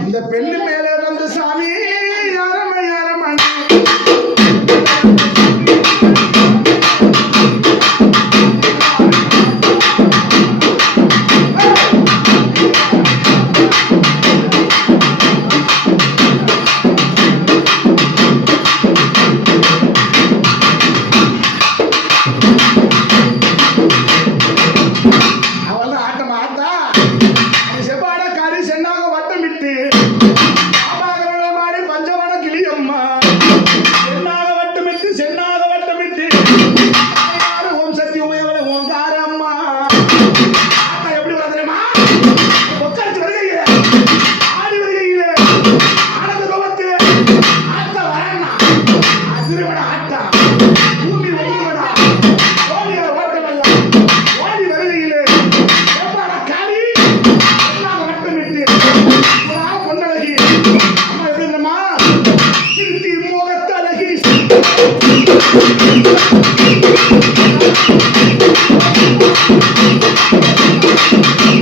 இந்த பெண்ணு மேலே வந்து சாமி யாரம்மா யாரம்மா? முகத்தழகி யாரம்மா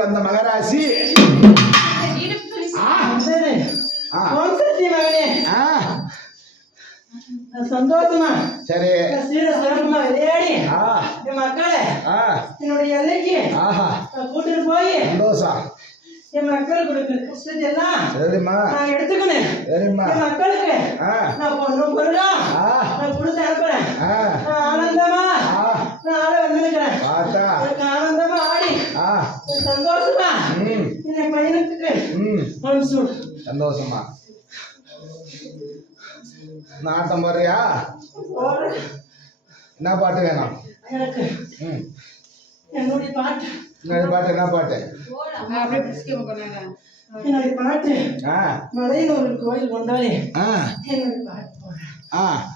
வந்த மகராசி. சந்தோஷமா சரி. சீர சிறப்புமா விளையாடி என் மக்களை என்னுடைய எல்லைக்கு கூட்டிட்டு போய் சந்தோஷம். என் மக்கள் கொடுக்குற கஷ்டத்தை எல்லாம் சரிம்மா. நான் எடுத்துக்கணும். சரிம்மா. என் மக்களுக்கு நான் பொண்ணும் பொருளா நான் கொடுத்து அனுப்புறேன். நான் ஆனந்தமா நான் ஆட வந்திருக்கிறேன். பார்த்தா. சந்தோஷமா? என் பையனுக்கு மனசு சந்தோஷமா. நாட்டம் போறேன். என்ன பாட்டு வேணும்? எனக்கு என்னுடைய பாட்டு. என்னடி பாட்டு என்ன பாட்டு? என்னுடைய பாட்டு. மலையில் ஒரு கோயில் கொண்டாடி ஆ. என்னுடைய பாட்டு ஆ.